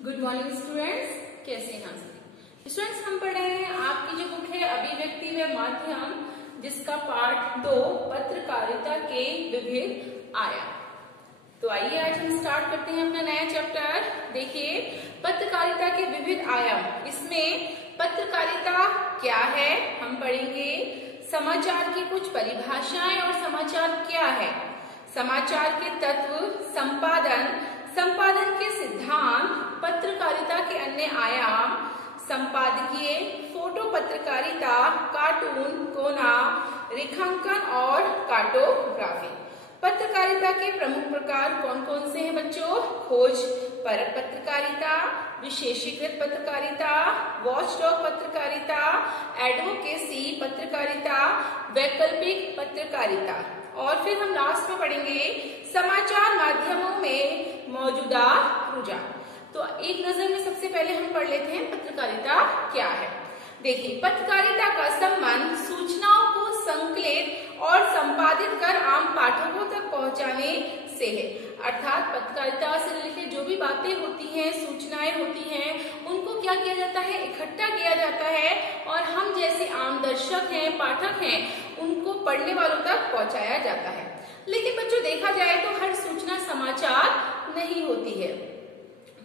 Good morning students, कैसे हैं आप सभी स्टूडेंट्स। हम पढ़ रहे हैं आपकी जो बुक है अभिव्यक्ति व माध्यम, जिसका पार्ट 2 पत्रकारिता के विविध आयाम। तो आइए आज हम स्टार्ट करते हैं अपना नया चैप्टर। देखिए, पत्रकारिता के विविध आयाम। इसमें पत्रकारिता क्या है हम पढ़ेंगे, समाचार की कुछ परिभाषाएं और समाचार क्या है, समाचार के तत्व, संपादन के सिद्धांत, पत्रकारिता के अन्य आयाम, संपादकीय, फोटो पत्रकारिता, कार्टून, कोना, रेखांकन और कार्टोग्राफी। पत्रकारिता के प्रमुख प्रकार कौन कौन से हैं बच्चों? खोज परक पत्रकारिता, विशेषीकृत पत्रकारिता, वॉचडॉग पत्रकारिता, एडवोकेसी पत्रकारिता, वैकल्पिक पत्रकारिता। और फिर हम लास्ट में पढ़ेंगे समाचार माध्यमों में मौजूदा रुझान। तो एक नजर में सबसे पहले हम पढ़ लेते हैं पत्रकारिता क्या है। देखिए, पत्रकारिता का संबंध सूचनाओं को संकलित और संपादित कर आम पाठकों तक पहुंचाने से है। अर्थात पत्रकारिता से रिलेटेड जो भी बातें होती हैं, सूचनाएं होती हैं, उनको क्या किया जाता है, इकट्ठा किया जाता है और हम जैसे आम दर्शक हैं, पाठक हैं, उनको पढ़ने वालों तक पहुंचाया जाता है। लेकिन बच्चों, देखा जाए तो हर सूचना समाचार नहीं होती है।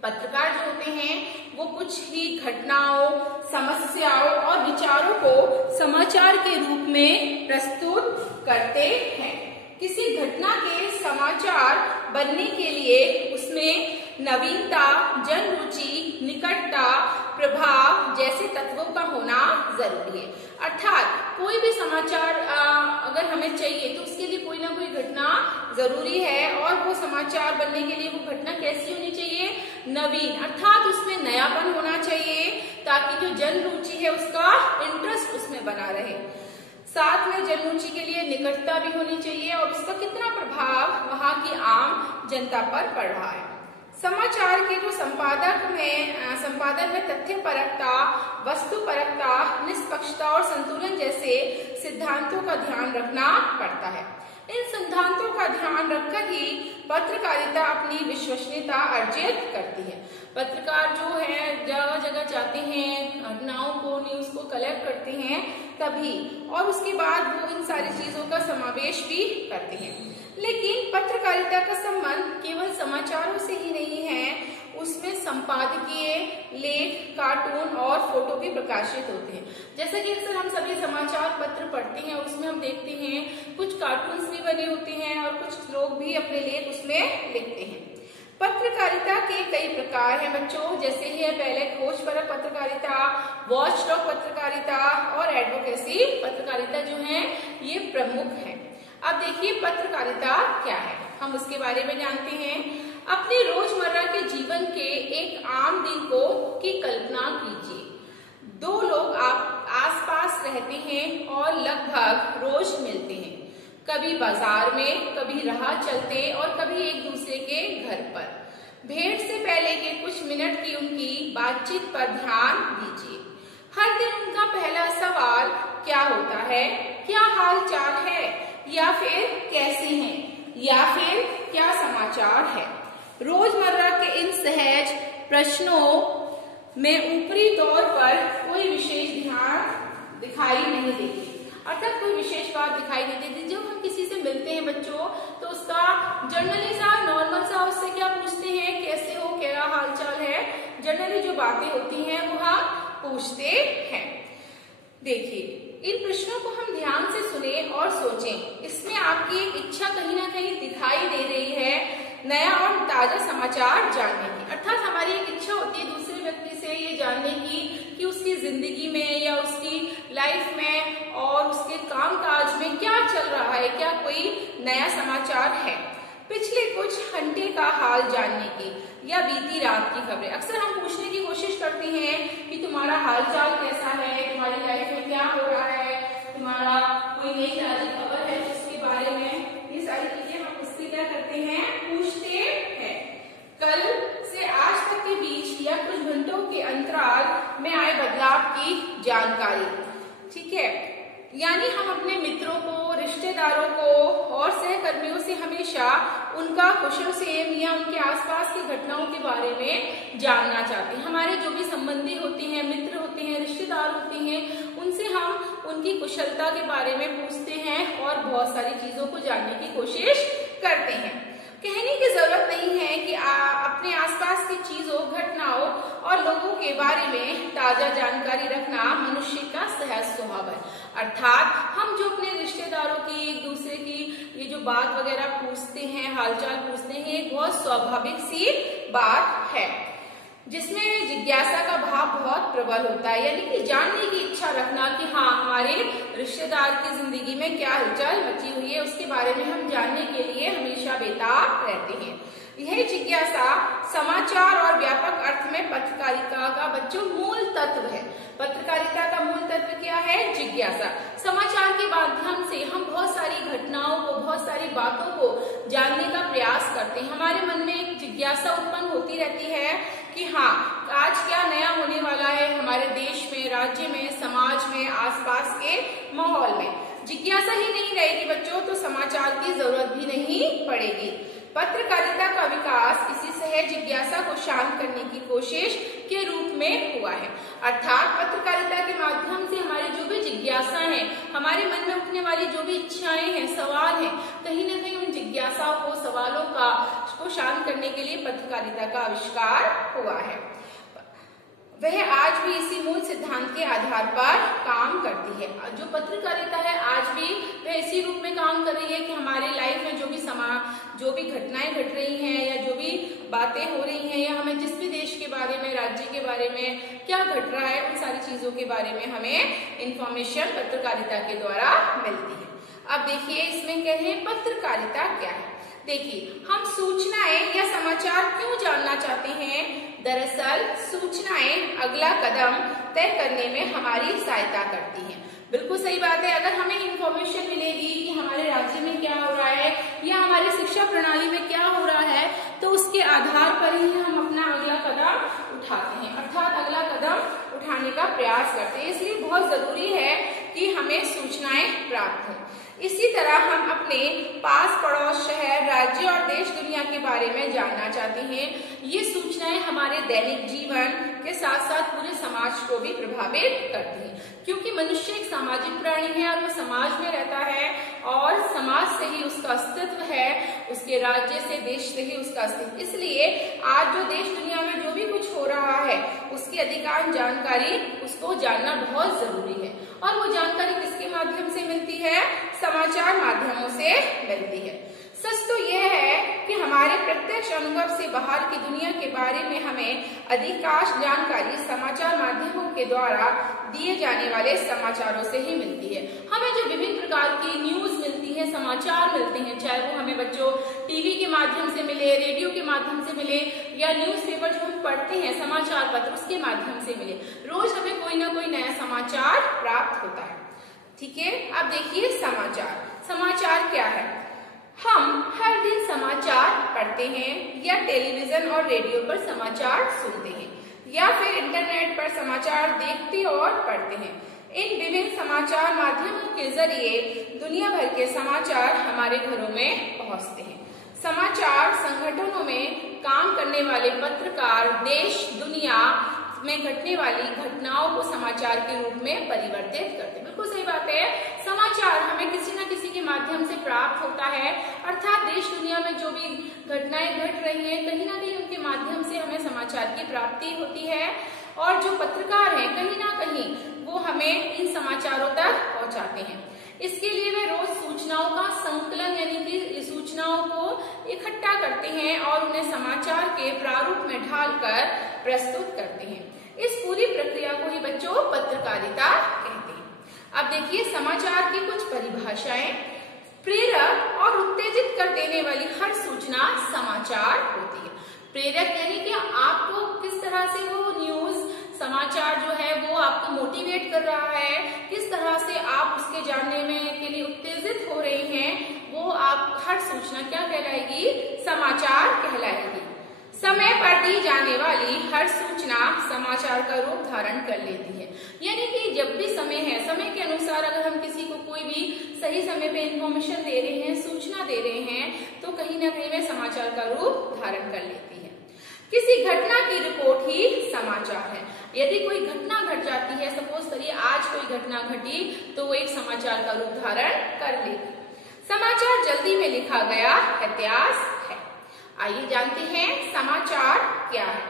पत्रकार जो होते हैं वो कुछ ही घटनाओं, समस्याओं और विचारों को समाचार के रूप में प्रस्तुत करते हैं। किसी घटना के समाचार बनने के लिए उसमें नवीनता, जनरुचि, निकटता, प्रभाव जैसे तत्वों का होना जरूरी है। अर्थात कोई भी समाचार अगर हमें चाहिए तो उसके लिए कोई ना कोई घटना जरूरी है, और वो समाचार बनने के लिए वो घटना कैसी होनी चाहिए? नवीन, अर्थात उसमें नयापन होना चाहिए, ताकि जो जनरुचि है उसका इंटरेस्ट उसमें बना रहे। साथ में जनरुचि के लिए निकटता भी होनी चाहिए और उसका कितना प्रभाव वहां की आम जनता पर पड़ रहा है। समाचार के जो संपादन में तथ्यपरकता, वस्तुपरकता, निष्पक्षता और संतुलन जैसे सिद्धांतों का ध्यान रखना पड़ता है। इन सिद्धांतों का ध्यान रखकर ही पत्रकारिता अपनी विश्वसनीयता अर्जित करती है। पत्रकार जो है जगह जगह जाते हैं, घटनाओं को, न्यूज को कलेक्ट करते हैं तभी, और उसके बाद वो इन सारी चीजों का समावेश भी करते हैं। लेकिन पत्रकारिता का संबंध केवल समाचारों से ही नहीं है, उसमें संपादकीय, लेख, कार्टून और फोटो भी प्रकाशित होते हैं। जैसे कि अक्सर हम सभी समाचार पत्र पढ़ते हैं, उसमें हम देखते हैं कुछ कार्टून्स भी बने होते हैं और कुछ लोग भी अपने लेख उसमें लिखते हैं। पत्रकारिता के कई प्रकार हैं बच्चों, जैसे है पहले खोजपरक पत्रकारिता, वॉचडॉग पत्रकारिता और एडवोकेसी पत्रकारिता जो है ये प्रमुख है। अब देखिए, पत्रकारिता क्या है, हम उसके बारे में जानते हैं। अपने रोजमर्रा के जीवन के एक आम दिन की कल्पना कीजिए। दो लोग आप आसपास रहते हैं और लगभग रोज मिलते हैं, कभी बाजार में, कभी राह चलते और कभी एक दूसरे के घर पर। भेंट से पहले के कुछ मिनट की उनकी बातचीत पर ध्यान दीजिए। हर दिन उनका पहला सवाल क्या होता है? क्या हाल चाल है, या फिर कैसे हैं, या फिर क्या समाचार है? रोजमर्रा के इन सहज प्रश्नों में ऊपरी तौर पर कोई विशेष ध्यान दिखाई नहीं देती, अर्थात कोई विशेष बात दिखाई नहीं देती। जब हम किसी से मिलते हैं बच्चों, तो उसका जनरली सा, नॉर्मल सा उससे क्या पूछते हैं, कैसे हो, क्या हाल चाल है, जनरली जो बातें होती हैं वो हम पूछते हैं। देखिए, इन प्रश्नों को हम ध्यान से सुने और सोचें। इसमें आपकी एक इच्छा कहीं ना कहीं दिखाई दे रही है नया और ताजा समाचार जानने की। अर्थात हमारी एक इच्छा होती है दूसरे व्यक्ति से ये जानने की कि उसकी जिंदगी में या उसकी लाइफ में और उसके कामकाज में क्या चल रहा है, क्या कोई नया समाचार है, पिछले कुछ घंटे का हाल जानने की या बीती रात की खबरें। अक्सर हम पूछने की कोशिश करते हैं कि तुम्हारा हालचाल कैसा है, तुम्हारी लाइफ में क्या हो रहा है, तुम्हारा कोई नई ताजी खबर है उसके बारे में। ये सारी चीजें हम उससे क्या करते हैं, पूछते हैं। कल से आज तक के बीच या कुछ घंटों के अंतराल में आए बदलाव की जानकारी, ठीक है। यानी हम अपने मित्रों को, रिश्तेदारों को और सहकर्मियों से हमेशा उनका कुशल क्षेम या उनके आसपास की घटनाओं के बारे में जानना चाहते हैं। हमारे जो भी संबंधी होते हैं, मित्र होते हैं, रिश्तेदार होते हैं, उनसे हम उनकी कुशलता के बारे में पूछते हैं और बहुत सारी चीजों को जानने की कोशिश करते हैं। कहने की जरूरत नहीं है कि अपने आसपास की चीजों, घटनाओं और लोगों के बारे में ताजा जानकारी रखना मनुष्य का सहज स्वभाव है। अर्थात हम जो अपने रिश्तेदारों की, एक दूसरे की ये जो बात वगैरह पूछते हैं, हालचाल पूछते हैं, एक बहुत स्वाभाविक सी बात है जिसमें जिज्ञासा का भाव बहुत प्रबल होता है, यानी कि जानने की इच्छा रखना कि हाँ, हमारे रिश्तेदार की जिंदगी में क्या हलचल मची हुई है, उसके बारे में हम जानने के लिए हमेशा बेताब रहते हैं। यह जिज्ञासा समाचार और व्यापक अर्थ में पत्रकारिता का बच्चों मूल तत्व है। पत्रकारिता का मूल तत्व क्या है? जिज्ञासा। समाचार के माध्यम से हम बहुत सारी घटनाओं को, बहुत सारी बातों को जानने का प्रयास करते हैं। हमारे मन में एक जिज्ञासा उत्पन्न होती रहती है कि हाँ, आज क्या नया होने वाला है हमारे देश में, राज्य में, समाज में, आसपास के माहौल में। जिज्ञासा ही नहीं रहेगी बच्चों तो समाचार की जरूरत भी नहीं पड़ेगी। पत्रकारिता का विकास इसी सहज जिज्ञासा को शांत करने की कोशिश के रूप में हुआ है। अर्थात पत्रकारिता के माध्यम से हमारी जो भी जिज्ञासा है, हमारे मन में उठने वाली जो भी इच्छाएं हैं, सवाल हैं, कहीं न कहीं उन जिज्ञासाओं को, सवालों को शांत करने के लिए पत्रकारिता का आविष्कार हुआ है। वह आज भी इसी मूल सिद्धांत के आधार पर काम करती है। जो पत्रकारिता है आज भी वह इसी रूप में काम कर रही है कि हमारे लाइफ में जो भी घटनाएं घट रही हैं या जो भी बातें हो रही हैं या हमें जिस भी देश के बारे में, राज्य के बारे में क्या घट रहा है, उन सारी चीजों के बारे में हमें इंफॉर्मेशन पत्रकारिता के द्वारा मिलती है। अब देखिए इसमें कह रहे हैं पत्रकारिता क्या है। देखिए, हम सूचनाएं या समाचार क्यों जानना चाहते हैं? दरअसल सूचनाएं अगला कदम तय करने में हमारी सहायता करती हैं। बिल्कुल सही बात है। अगर हमें इंफॉर्मेशन मिलेगी कि हमारे राज्य में क्या हो रहा है या हमारी शिक्षा प्रणाली में क्या हो रहा है, तो उसके आधार पर ही हम अपना अगला कदम उठाते हैं, अर्थात अगला कदम उठाने का प्रयास करते हैं। इसलिए बहुत जरूरी है कि हमें सूचनाएं प्राप्त हों। इसी तरह हम अपने पास पड़ोस, शहर, राज्य और देश दुनिया के बारे में जानना चाहते हैं। ये सूचनाएं हमारे दैनिक जीवन के साथ साथ पूरे समाज को भी प्रभावित करती हैं, क्योंकि मनुष्य एक सामाजिक प्राणी है और वो समाज में रहता है और समाज से ही उसका अस्तित्व है, उसके राज्य से, देश से ही उसका अस्तित्व। इसलिए आज जो देश दुनिया में जो भी कुछ हो रहा है उसकी अधिकांश जानकारी उसको जानना बहुत जरूरी है। और वो जानकारी किसके माध्यम से मिलती है? समाचार माध्यमों से मिलती है। सच तो यह है कि हमारे प्रत्यक्ष अनुभव से बाहर की दुनिया के बारे में हमें अधिकांश जानकारी समाचार माध्यमों के द्वारा दिए जाने वाले समाचारों से ही मिलती है। हमें जो विभिन्न प्रकार की न्यूज मिलती है, समाचार मिलते हैं, चाहे वो हमें बच्चों टीवी के माध्यम से मिले, रेडियो के माध्यम से मिले या न्यूज़पेपर जो हम पढ़ते हैं, समाचार पत्र, उसके माध्यम से मिले। रोज हमें कोई ना कोई नया समाचार प्राप्त होता है। ठीक है, अब देखिए समाचार क्या है। हम हर दिन समाचार पढ़ते हैं या टेलीविजन और रेडियो पर समाचार सुनते हैं या फिर इंटरनेट पर समाचार देखते और पढ़ते हैं। इन विभिन्न समाचार माध्यमों के जरिए दुनिया भर के समाचार हमारे घरों में पहुंचते हैं। समाचार संगठनों में काम करने वाले पत्रकार देश दुनिया में घटने वाली घटनाओं को समाचार के रूप में परिवर्तित करते हैं। बिल्कुल सही बात है। समाचार हमें किसी न किसी के माध्यम से प्राप्त होता है, अर्थात देश दुनिया में जो भी घटनाएं घट रही हैं कहीं ना कहीं उनके माध्यम से हमें समाचार की प्राप्ति होती है। और जो पत्रकार हैं कहीं ना कहीं वो हमें इन समाचारों तक पहुंचाते हैं। इसके लिए वे रोज सूचनाओं का संकलन यानी कि सूचनाओं को इकट्ठा करते हैं और उन्हें समाचार के प्रारूप में ढालकर प्रस्तुत करते हैं। इस पूरी प्रक्रिया को ही बच्चों पत्रकारिता कहते हैं। अब देखिए समाचार की कुछ परिभाषाएं। प्रेरक और उत्तेजित कर देने वाली हर सूचना समाचार होती है। प्रेरक यानी कि आपको किस तरह से वो न्यूज समाचार जो है वो आपको मोटिवेट कर रहा है, किस तरह से आप उसके जानने में के लिए उत्तेजित हो रहे हैं, वो आप हर सूचना क्या कहलाएगी? समाचार कहलाएगी। समय पर दी जाने वाली हर सूचना समाचार का रूप धारण कर लेती है। यानी कि जब भी समय है, समय के अनुसार अगर हम किसी को कोई भी सही समय पे इंफॉर्मेशन दे रहे हैं, सूचना दे रहे हैं, तो कहीं ना कहीं वह समाचार का रूप धारण कर लेती है। किसी घटना की रिपोर्ट ही समाचार है। यदि कोई घटना घट जाती है, सपोज करिए आज कोई घटना घटी, तो वो एक समाचार का रूप धारण कर लेगी। समाचार जल्दी में लिखा गया इतिहास है। आइए जानते हैं समाचार क्या है।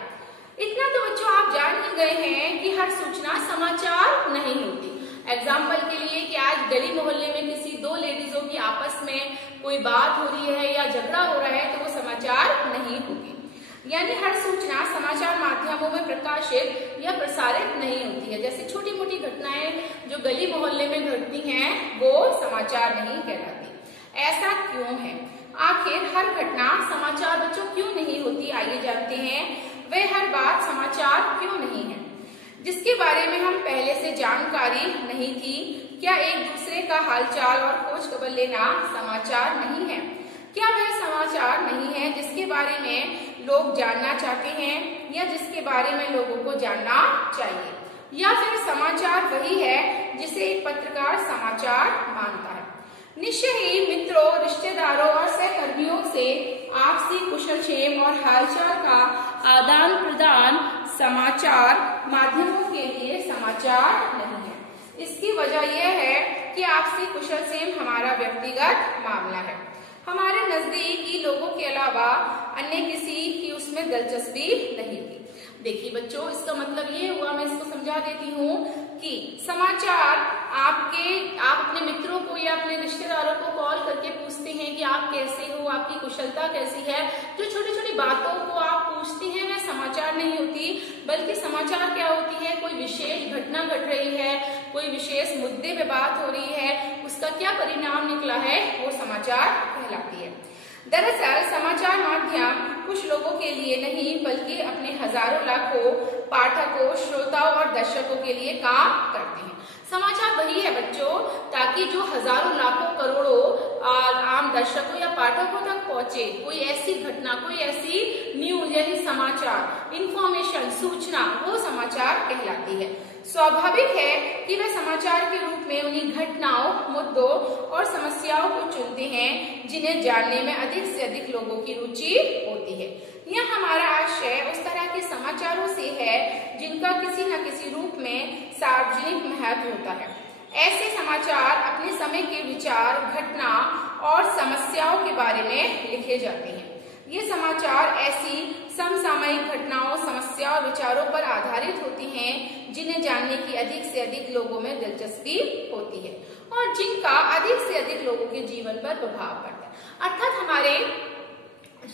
इतना तो बच्चों आप जान ही गए हैं कि हर सूचना समाचार नहीं होती। एग्जाम्पल के लिए कि आज गली मोहल्ले में किसी दो लेडीजों की आपस में कोई बात हो रही है या झगड़ा हो रहा है, तो वो समाचार नहीं होगी। यानी हर सूचना समाचार माध्यमों में प्रकाशित या प्रसारित नहीं होती है। जैसे छोटी मोटी घटनाएं जो गली मोहल्ले में घटती हैं, वो समाचार नहीं कहलाती। ऐसा क्यों है? आखिर हर घटना समाचार बच्चों क्यों नहीं होती? आइए जानते हैं वह हर बात समाचार क्यों नहीं है, जिसके बारे में हम पहले से जानकारी नहीं थी। क्या एक दूसरे का हालचाल और खोज खबर लेना समाचार नहीं है? क्या वह समाचार नहीं है जिसके बारे में लोग जानना चाहते हैं या जिसके बारे में लोगों को जानना चाहिए? या फिर समाचार वही है जिसे एक पत्रकार समाचार मानता है? निश्चय ही मित्रों, रिश्तेदारों और सहकर्मियों से आपसी कुशलक्षेम और हालचाल का आदान प्रदान समाचार माध्यमों के लिए समाचार नहीं है। इसकी वजह यह है कि आपसी कुशलक्षेम हमारा व्यक्तिगत मामला है। हमारे नजदीकी लोगों के अलावा अन्य किसी की उसमें दिलचस्पी नहीं थी। देखिए बच्चों, इसका मतलब ये हुआ, मैं इसको समझा देती हूँ कि समाचार आप अपने मित्रों को या अपने रिश्तेदारों को कॉल करके पूछते हैं कि आप कैसे हो, आपकी कुशलता कैसी है। जो छोटी छोटी बातों को आप पूछते हैं वह समाचार नहीं होती, बल्कि समाचार क्या होती है? कोई विशेष घटना घट रही है, कोई विशेष मुद्दे पे बात हो रही है, उसका क्या परिणाम निकला है, वो समाचार कहलाती है। दरअसल समाचार माध्यम कुछ लोगों के लिए नहीं, बल्कि अपने हजारों लाखों पाठकों, श्रोताओं और दर्शकों के लिए काम करते हैं। समाचार वही है बच्चों, ताकि जो हजारों लाखों करोड़ों आम दर्शकों या पाठकों तक पहुंचे कोई ऐसी घटना, कोई ऐसी न्यूज यानी समाचार, इंफॉर्मेशन, सूचना, वो समाचार कहलाती है। स्वाभाविक है कि वे समाचार के रूप में उन्हीं घटनाओं, मुद्दों और समस्याओं को चुनते हैं जिन्हें जानने में अधिक से अधिक लोगों की रुचि होती है। यह हमारा आशय उस तरह के समाचारों से है जिनका किसी न किसी रूप में सार्वजनिक महत्व होता है। ऐसे समाचार अपने समय के विचार, घटना और समस्याओं के बारे में लिखे जाते हैं। ये समाचार ऐसी समसामयिक घटनाओं, समस्या और विचारों पर आधारित होती हैं जिन्हें जानने की अधिक से अधिक लोगों में दिलचस्पी होती है और जिनका अधिक से अधिक लोगों के जीवन पर प्रभाव पड़ता है। अर्थात हमारे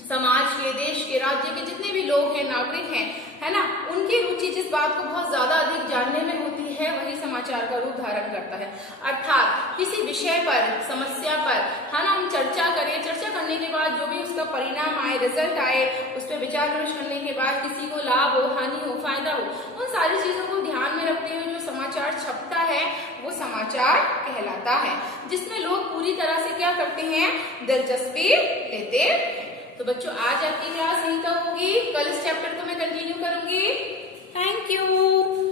समाज के, देश के, राज्य के जितने भी लोग हैं, नागरिक हैं, है ना, उनकी रुचि जिस बात को बहुत ज्यादा अधिक जानने में होती है, वही समाचार का रूप धारण करता है। अर्थात किसी विषय पर, समस्या पर, है ना, हम चर्चा करें, चर्चा करने के बाद जो भी उसका परिणाम आए, रिजल्ट आए, उस पर विचार विमर्श करने के बाद किसी को लाभ हो, हानि हो, फायदा हो, उन सारी चीजों को ध्यान में रखते हुए जो समाचार छपता है वो समाचार कहलाता है, जिसमें लोग पूरी तरह से क्या करते हैं? दिलचस्पी लेते हैं। तो बच्चों, आज आपकी क्लास यहीं तक होगी। कल इस चैप्टर को मैं कंटिन्यू करूंगी। Thank you.